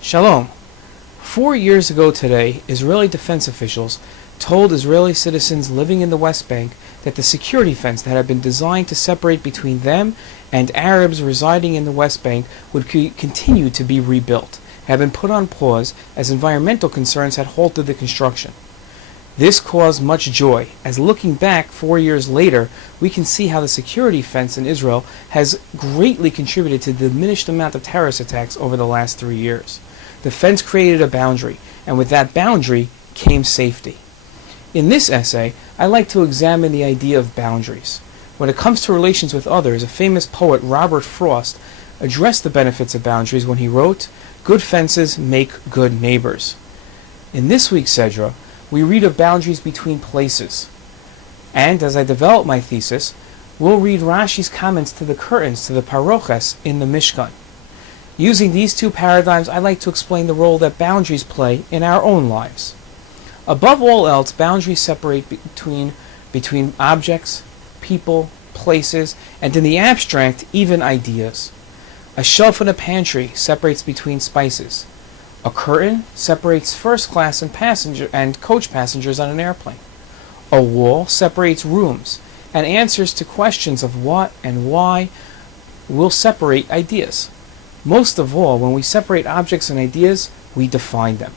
Shalom. 4 years ago today, Israeli defense officials told Israeli citizens living in the West Bank that the security fence that had been designed to separate between them and Arabs residing in the West Bank would continue to be rebuilt, had been put on pause as environmental concerns had halted the construction. This caused much joy, as looking back 4 years later, we can see how the security fence in Israel has greatly contributed to the diminished amount of terrorist attacks over the last 3 years. The fence created a boundary, and with that boundary came safety. In this essay, I like to examine the idea of boundaries. When it comes to relations with others, a famous poet, Robert Frost, addressed the benefits of boundaries when he wrote, "Good fences make good neighbors." In this week's Sedra, we read of boundaries between places. And as I develop my thesis, we'll read Rashi's comments to the curtains to the Parochet in the Mishkan. Using these two paradigms, I like to explain the role that boundaries play in our own lives. Above all else, boundaries separate between objects, people, places, and in the abstract, even ideas. A shelf in a pantry separates between spices. A curtain separates first class and coach passengers on an airplane. A wall separates rooms, and answers to questions of what and why will separate ideas. Most of all, when we separate objects and ideas, we define them.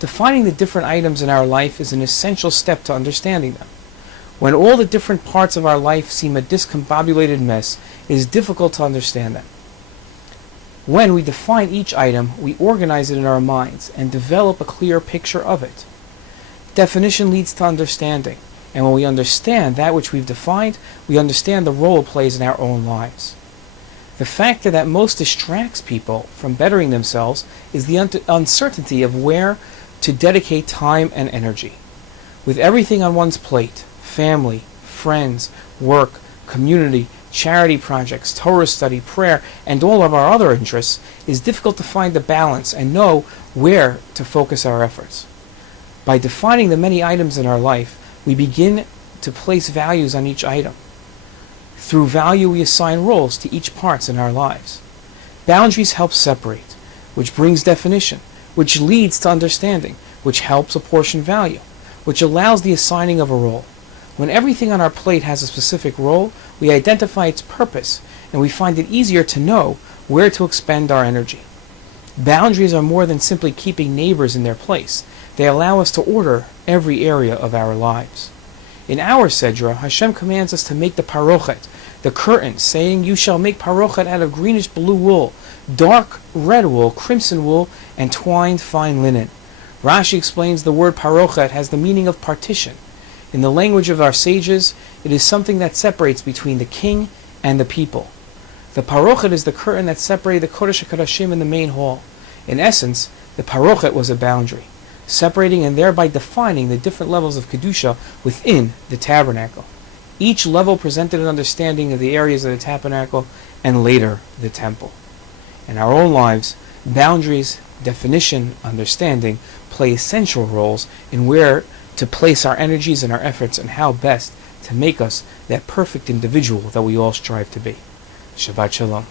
Defining the different items in our life is an essential step to understanding them. When all the different parts of our life seem a discombobulated mess, it is difficult to understand them. When we define each item, we organize it in our minds and develop a clear picture of it. Definition leads to understanding, and when we understand that which we've defined, we understand the role it plays in our own lives. The factor that most distracts people from bettering themselves is the uncertainty of where to dedicate time and energy. With everything on one's plate, family, friends, work, community, charity projects, Torah study, prayer, and all of our other interests, it is difficult to find the balance and know where to focus our efforts. By defining the many items in our life, we begin to place values on each item. Through value, we assign roles to each parts in our lives. Boundaries help separate, which brings definition, which leads to understanding, which helps apportion value, which allows the assigning of a role. When everything on our plate has a specific role, we identify its purpose, and we find it easier to know where to expend our energy. Boundaries are more than simply keeping neighbors in their place. They allow us to order every area of our lives. In our Sedra, Hashem commands us to make the Parochet, the curtain, saying, "You shall make Parochet out of greenish blue wool, dark red wool, crimson wool, and twined fine linen." Rashi explains the word Parochet has the meaning of partition. In the language of our sages, it is something that separates between the king and the people. The Parochet is the curtain that separated the Kodesh HaKodashim and the main hall. In essence, the Parochet was a boundary, separating and thereby defining the different levels of Kedusha within the tabernacle. Each level presented an understanding of the areas of the tabernacle and later the temple. In our own lives, boundaries, definition, understanding play essential roles in where to place our energies and our efforts and how best to make us that perfect individual that we all strive to be. Shabbat Shalom.